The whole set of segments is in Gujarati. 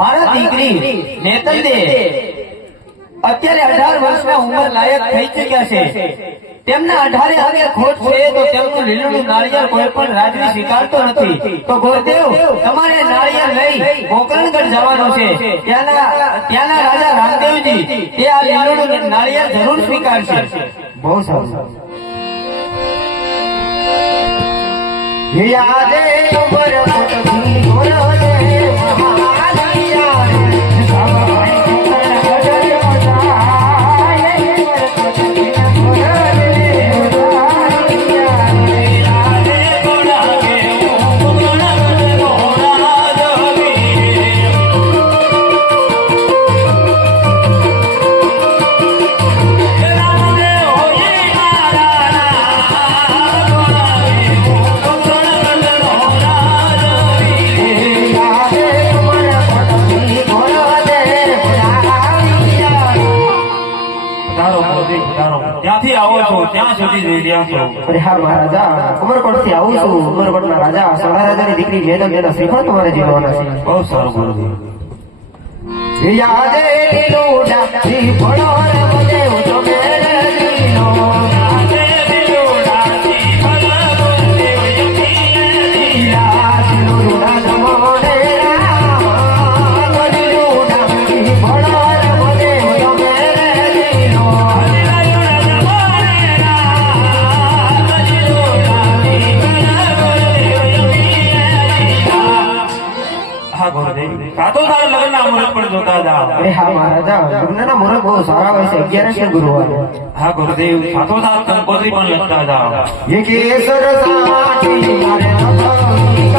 મારા દીકરી નેતલ દે. અત્યારે અઢાર વર્ષના ઉંમર લાયક થઈ ચુક્યા છે. તેમના અઢારે આગે ખોટ છે તો તેમનું લીલું નાળિયેર કોઈ પણ રાજવી સ્વીકારતો નથી. તો ગોરદેવ તમારે નાળિયેર લઈ ગોકર્ણગઢ જવાનું છે. ત્યાંના ત્યાંના રાજા રામદેવજી તે આ લીલું નાળિયેર જરૂર સ્વીકારશે. બહુ સારું યાદે ત્યાંથી આવો છો ત્યાં સુધી જઈ રહ્યા છો. અરે હા મહારાજા ઉમરકોટથી આવું છું. ઉમરકોટના રાજા સણા રાજાની દીકરી મેદલ તેના શ્રીફળ તમારે જીવવાના છે. બહુ સારું ગુરુદેવ. યાદે લીલુડા શ્રીફળો રે બધે ઉતો મેલડીનો. આતો તારે લગ્નના મુહૂર્ત પણ જોતા જાવ અરે હા મહારાજા લગ્નના મુહૂર્ત બહુ સારા હોય છે અગિયારસ ને ગુરુવાર હા ગુરુદેવ સાથો સાથ કંકોત્રી પણ લખતા જાવ એ કેસર સાચી મારે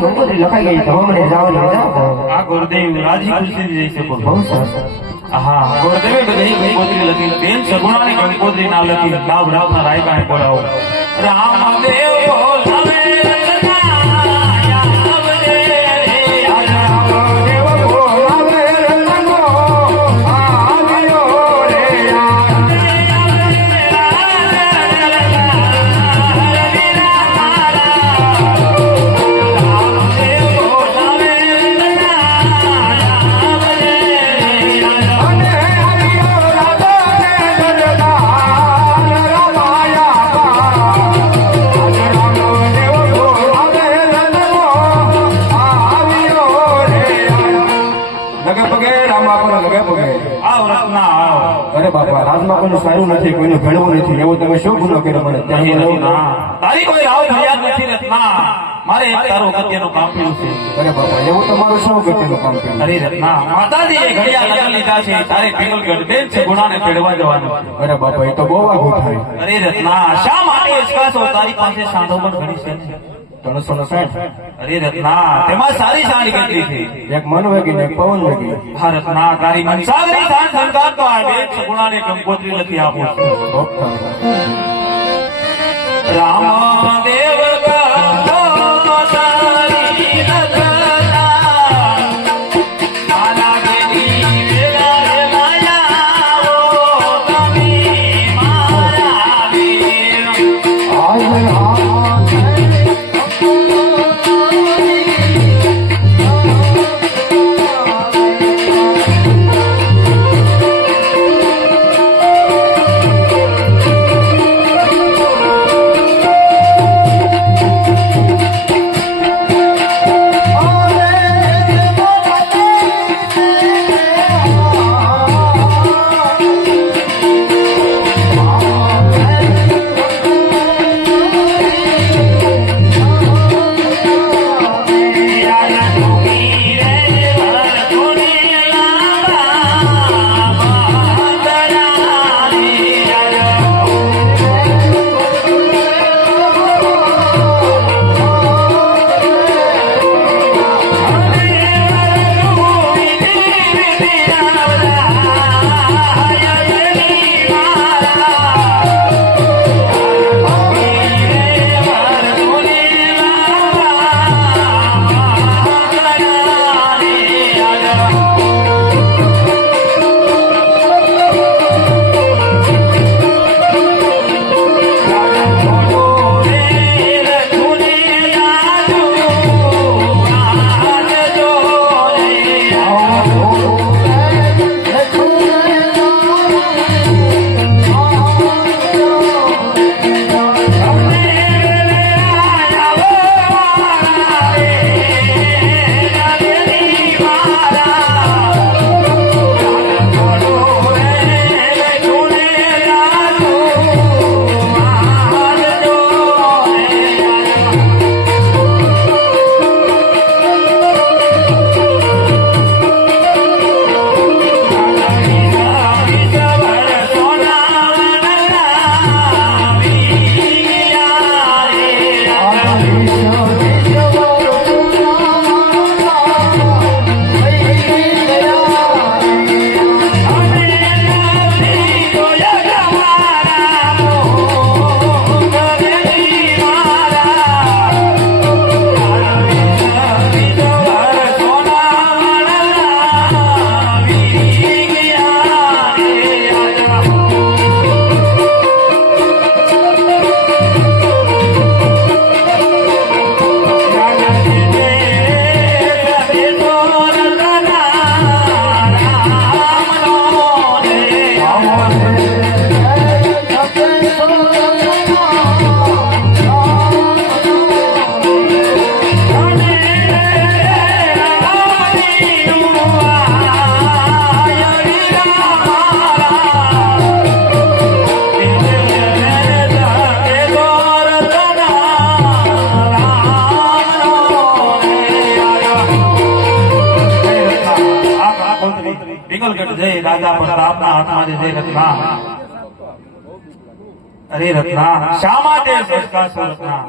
કંકોત્રી લખાઈ ગઈ છે હમણાં જવાની આ ગુરુદેવ રાજી ખુશી જઈ શકો બહુ સરસ. હા ગુરુદેવે બધી કંકોત્રી લખી. બેન સગુણાની કંકોત્રી ના લખી. લાભ રાય રાયકાને બોલાવો. રામદેવ બોલાવે આવ બાપા રાજમાં કોઈનું સારું નથી કોઈનું ભેળવું નથી એવો તમે શું ગુનો કર્યો મને? તારી કોઈ રાવ ફરિયાદ નથી રત્ના મારે તારો અગત્યનું કામ પીડ્યું છે. અરે બાપા એવું તમારું શું અગત્યનું કામ કર્યું? અરે રત્ના માતાજીએ ઘડિયા લગ્ન લીધા છે તારે પિંગલગઢ બેન છે ગુણાને પેડવા જવાનું. અરે બાપા એ તો બહુ આઘું થાય અરે રત્ના શા માટે અચકાશો તારી પાસે સાંધો પણ ઘણી છે? ત્રણસો ને સાઠ. અરે રત્ના તેમાં સારી સારી કેટલી છે એક મન વેગી ને પવન વેગી. હા રત્ના તારી મનસાગરી સાન સંતાન તો આ બેન છે કંકોત્રી નથી આપું. રામ બહુ જઈ રાજા પ્રતાપના હાથમાં જય રત્ના. અરે રત્ના શા માટે સંસ્કાર રત્ના?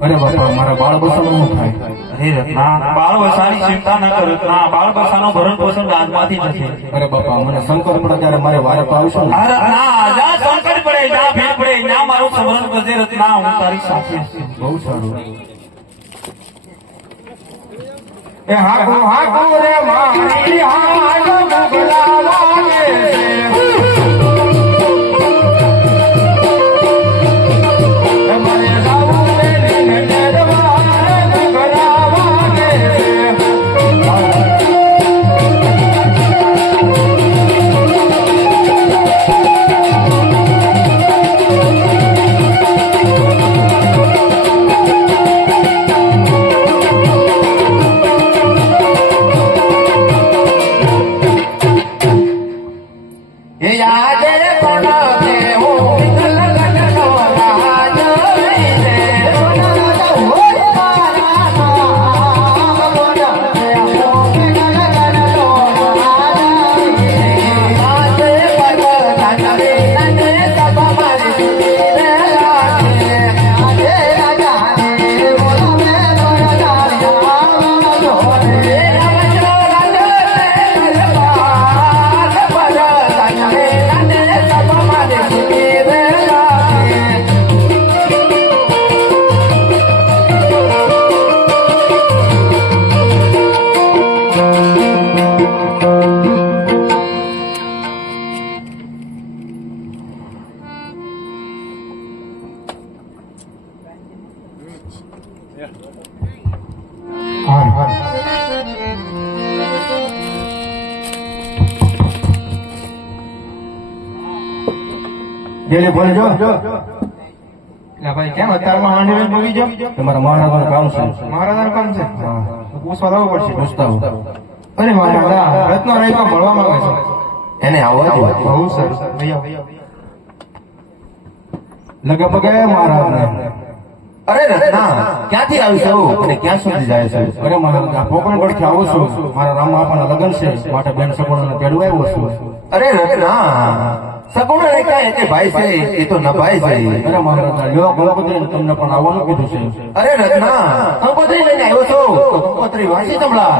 અરે બાપા મારા બાળ બસાનો શું થાય. અરે રત્ના બાળ વસાની ચિંતા ન કર રત્ના. બાળ બસાનો ભરણ પોષણ રાજમાંથી થશે અરે બાપા મને સંકટ પડે ત્યારે મારે વારે પાવશો ને. રત્ના જા સંકટ પડે જા ભીડ પડે ના મારું સ્મરણ કરજે રત્ના. હું તારી સાથે છું. બહુ સારું એ હાકુ હાકુ રે મારી હાડ મુગલા જો. એટલે ભાઈ કેમ અત્યારમાં હાંડી બોલી જો તમારા મહારાજાનું કામ છે. મહારાજાનું કામ છે? હા. પૂછવા લાવવું પડશે. પૂછતા અરે મહારાજા રત્ન રાયમાં ભણવા માંગે છે. એને આવવા દો. બહુ સરસ. ભૈયા લગે અરે રત્ના ક્યાંથી આવશો અને ક્યાં સુધી જાય છે? અરે મહારાજ પોકણગઢથી આવું છું. મારા રામ આપણા લગ્ન છે. માટે બેન સગુણાને તેડવા આવ્યો છું. અરે રત્ના સગુણ ને ક્યાં ભાઈ છે એ તો નભાઈ છે. અરે મહારાજ લ્યો ગણપતિ તમને પણ આવવાનું કીધું છે. અરે રત્ના કંકોત્રી લઈને આવ્યો છો. કંકોત્રી વાંચી તમળા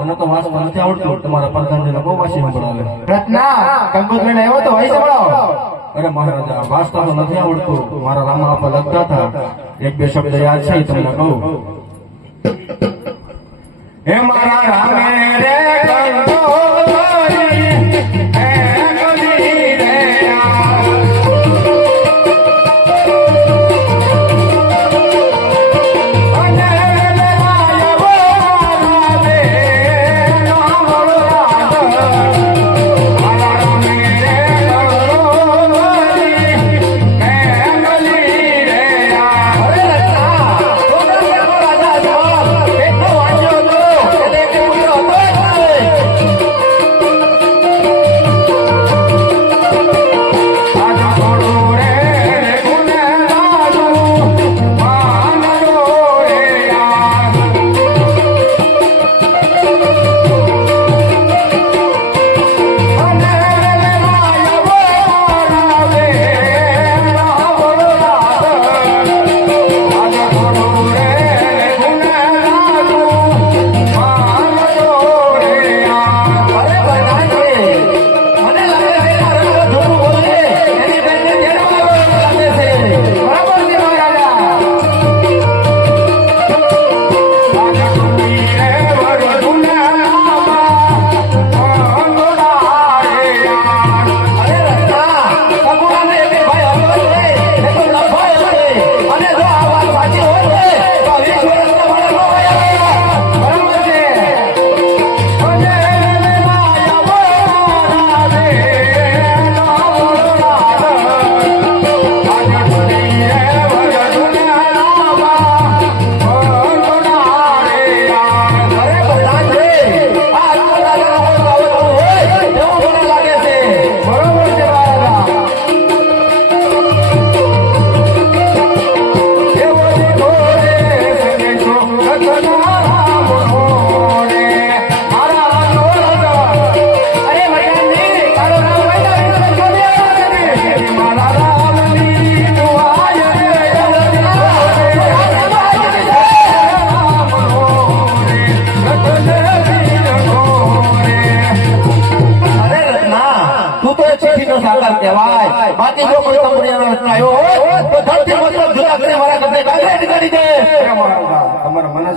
મને તો વાંચતા નથી આવડતું. તમારા પ્રધાનજીને બહુ વાંચી સંભળાવે. રત્ના કંકોત્રી આવ્યો તો વાંચી સંભળાવો. અરે મહારાજા વાંચતા તો નથી આવડતું. મારા રામ બાપા લખતા હતા. એક બે શબ્દ યાદ છે તમને કહું. હે મારા રામે રે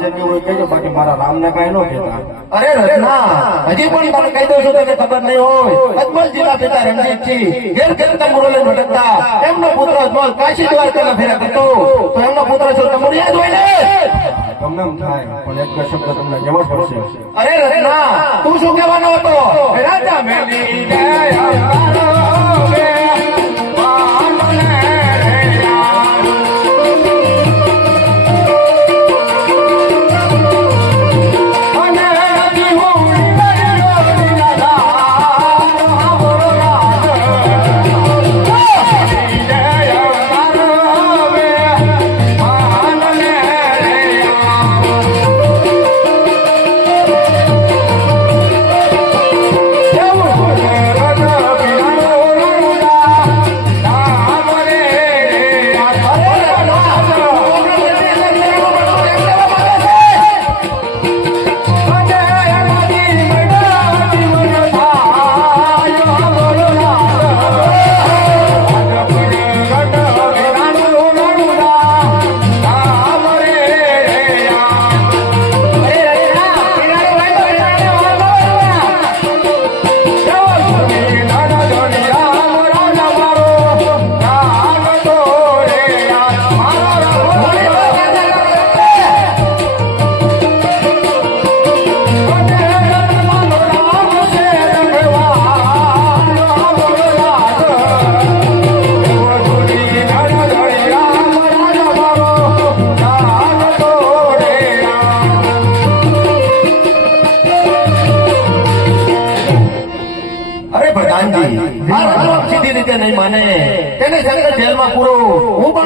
તમારા મને હોય કહેજો બાકી મારા રામને કાંઈ નો કહેતા. અરે રત્ના હજી પણ તમે કહી દઉં છું તને ખબર નહીં હોય. અજમલ જીના પિતા રણજીતજી ઘેર ઘેર તંબુરો લઈને ભટકતા. એમનો પુત્ર અજમલ કાશી દ્વારકાના ફેરા કરતો તો એમનો પુત્ર છો તંબુરો યાદ હોય ને? તમને એમ થાય પણ એક શબ્દ તમને કહેવો પડશે. અરે રત્ના તું શું કહેવાનો હતો? રાજા મેલી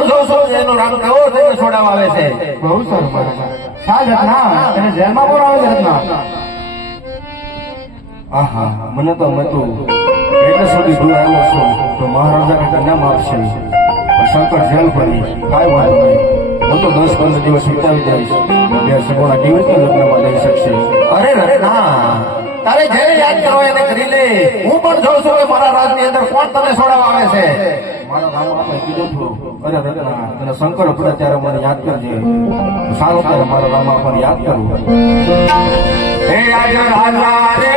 હું પણ જોઉં છું કે એનો રામ કેવો થઈને છોડાવવા આવે છે. બહુ સારું સાજ રત્ના એને જેલમાં કોણ આવે છે રત્ના આહા મને તો મેં તો એટલે સુધી દૂર આવ્યો છું તો મહારાજા કંઈક કન્યા આપશે શંકર જેલ ભરી કાંઈ વાંધો નહીં. હું તો દસ પંદર દિવસ વિતાવી દઈશ. બે કેવી રીતે લગ્નમાં જઈ શકશે. અરે અરે ના તારે જેને યાદ કરો એને કરી લે હું પણ જોઉં છું કે મારા રાજની અંદર કોણ તને છોડાવવા આવે છે. આપણે તને શંકર પડે ત્યારે મને યાદ કરજે. સારું ત્યારે મારા રામ આપણને યાદ કરું. હે આજ રાજા રે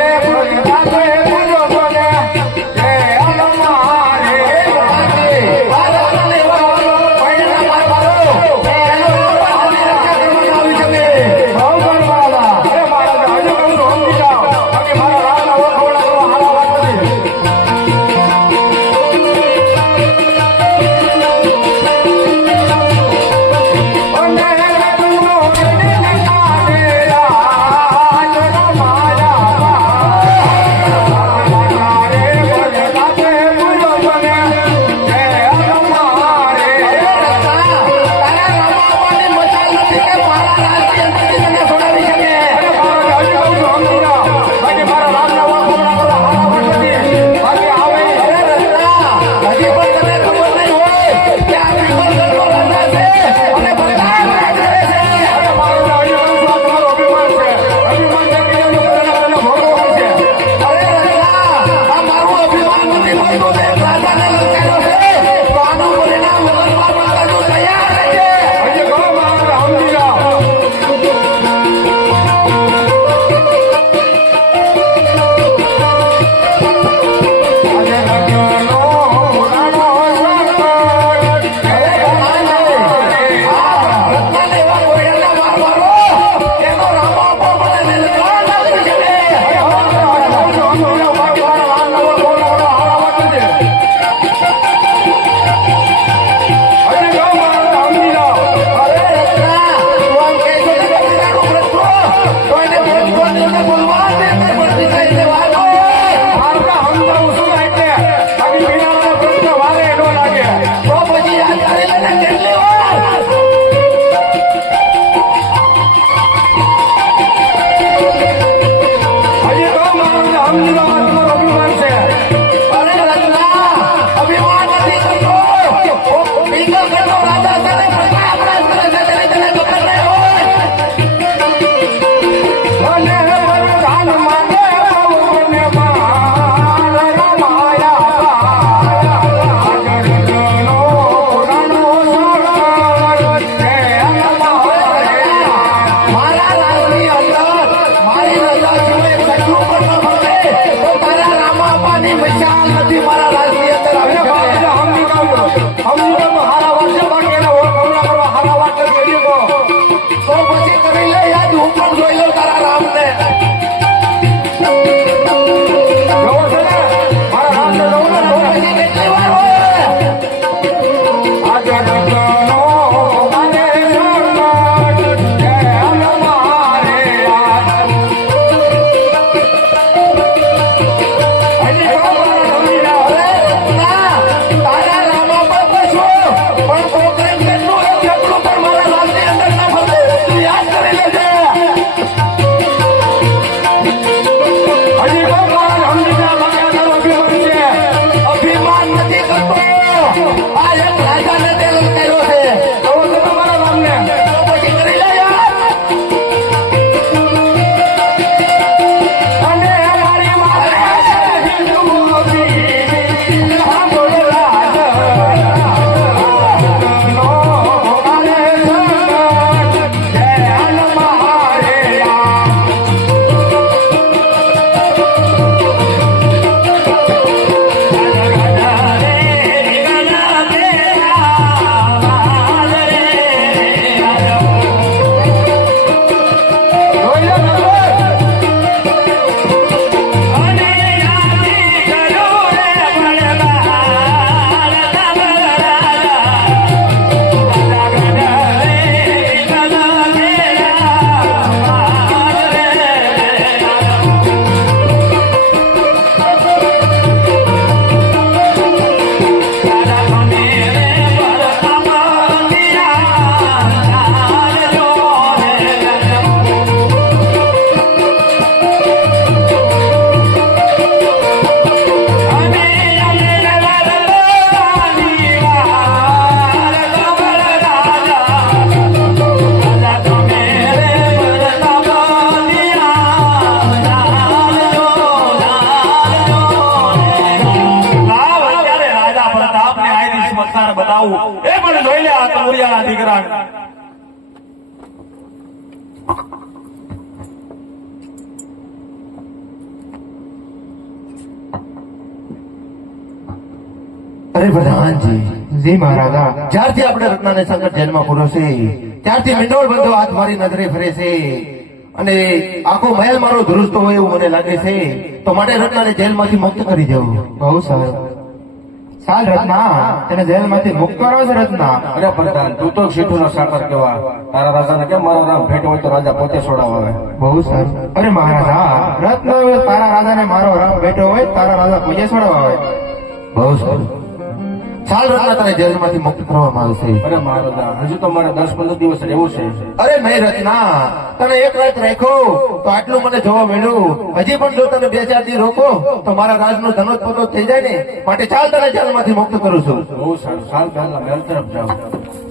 આપણે સંગત ધ્યાનમાં પૂરો છે. ત્યારથી મિંડોળ બંધો હાથ મારી નજરે ફરે છે. અને આખો મહેલ મારો ધ્રુજતો હોય એવું મને લાગે છે. તો માટે રત્નાને જેલમાંથી મુક્ત કરી દેવું બહુ સરસ. સાલ રત્ના તને જેલમાંથી મુક્ત કરો છે રત્ના. અરે પ્રધાન તું તો શીઠુનો સાકર કેવા. તારા રાજાને કેમ મારો રામ ભેટ હોય તો રાજા પોતે છોડાવે? બહુ સરસ. અરે મહારાજા રત્ન તારા રાજાને મારો રામ ભેટો હોય તારા રાજા પોતે છોડવા. બહુ સારું ચાલ રત્ના તને જેલમાંથી મુક્ત કરવામાં આવશે. અરે મહારાજા હજુ તો મારે દસ પંદર દિવસ રહેવું છે. અરે નહીં રચના તને એક રાત રાખો તો આટલું મને જોવા મળ્યું. હજી પણ જો તને બે ચાર દી રોકો તો મારા રાજનો ધનોત્પતો થઈ જાય ને. માટે ચાલ તને જેલમાંથી મુક્ત કરું છું. બહુ સારું સારું ચાલ તરફ જાઓ.